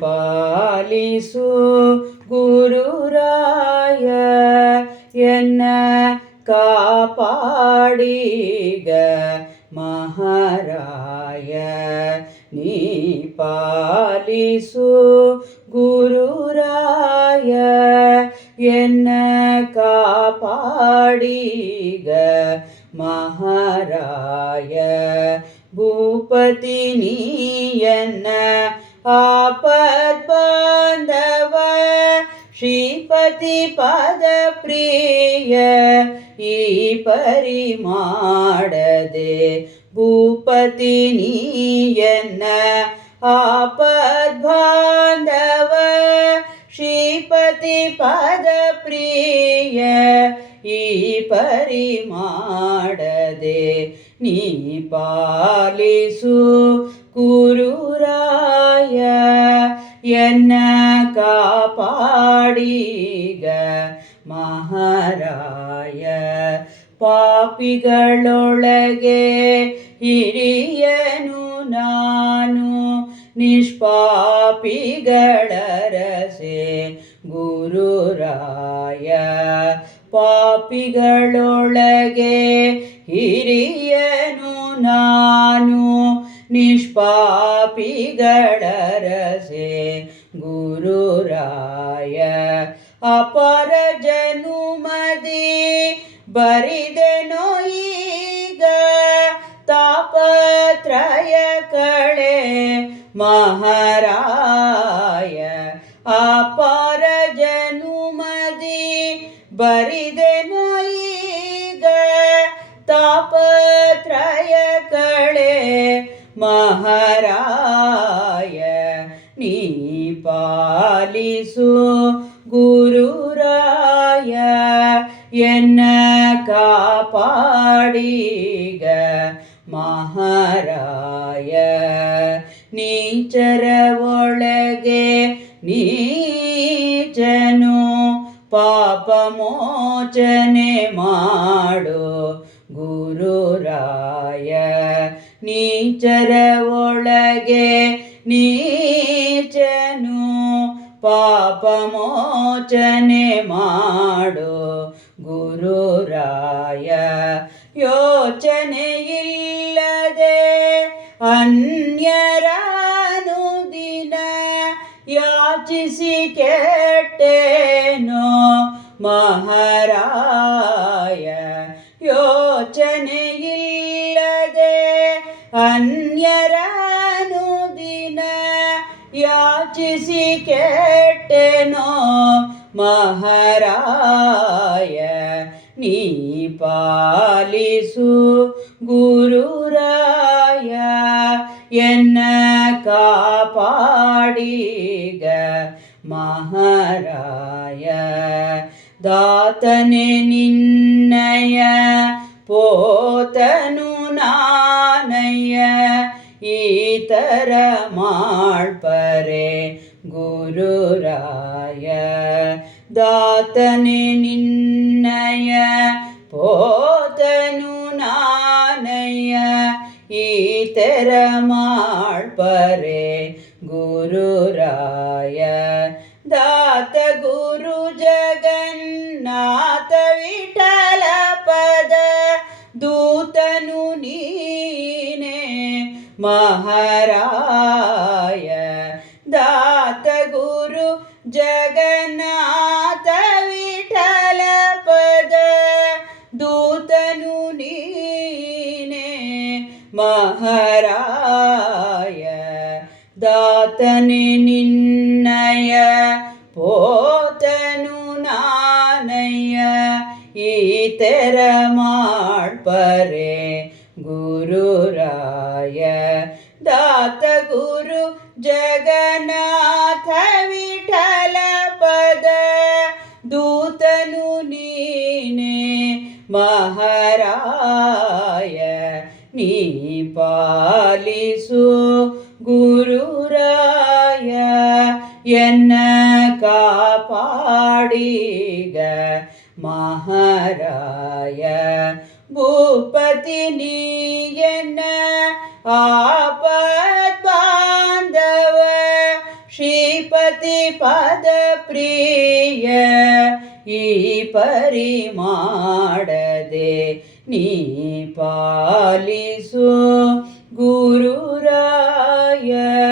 പാലിസു ഗുരുരായ എന്നെ കാപ്പാടിക മഹാരായ നീ പാലിസു ഗുരുരായ എന്നെ കാപ്പാടിക മഹാരായ ഭൂപതി നീ എന്നെ आपद्बान्धव श्रीपतिपदप्रिय पदप्रिय ई परिमाडदे भूपतिनि आपद्बान्धव श्रीपतिपदप्रिय ई परिमाडदे ಕಾಪಾಡಿಗ ಮಹಾರಾಯ ಪಾಪಿಗಳೊಳಗೆ ಲಗ ನಾನು ನಿಷ್ಪಾಪಿ ಗುರುರಾಯ ಪಾಪಿಗಳೊಳಗೆ ಲಗ ನಾನು ನಿಷ್ಪಾಪಿ ಗಡರಸೆ ಗುರುರಾಯ ಅಪರ ಬರಿದೆನೋ ಈಗ ತಾಪತ್ರಯ ಕಳೆ ಮಹಾರಾಯ ಅಪರ ಬರಿದೆನೋ ಈಗ ತಾಪ മഹാരായ നീ പാലിസു ഗുരുരായ എന്ന കാപാടിക മഹാരായ നീ ചരവളകെ നീചനു പാപമോചന മാടോ ഗുരുരായ ನೀಚರ ಒಳಗೆ ನೀಚನು ಮೋಚನೆ ಮಾಡು ಗುರುರಾಯ ಯೋಚನೆ ಇಲ್ಲದೆ ಅನ್ಯರನು ದಿನ ಯಾಚಿಸಿ ಕೆಟ್ಟೇನೋ ಮಹಾರಾ ಕೆಟ್ಟೋ ಮಹಾರಾಯ ಪಾಲಿ ಗುರುರಾಯ ಎನ್ನ ಕಾಪಾಡಿಗ ಕಾಪಾಡಿ ದಾತನೆ ದಾತನ ಪೋತನು ನನಯ ಈ ತರಮಾರ್ಪ குருராய தாத்தனே நின்னய போதனு நானைய ஈதரமாழ்பரே குருராய தாத்த குரு ஜகநாத விட்டல பத தூதனு நீனே மகாரா ವಿಠಲ ಪದ ದೂತನು ನೀನೆ ಮಹಾರಾಯ ದಾತನೆ ನಿನ್ನಯ ಪೋತನು ಈ ಇತರ ಮಾಡ್ಪರೇ மகராய நீ பாலிசு குருராய என்ன காப்பாடிக மகராய பூபதி நீ என்ன ஆப பாந்தவ ஸ்ரீபதி பத பிரிய ஈ பரிமாட yeah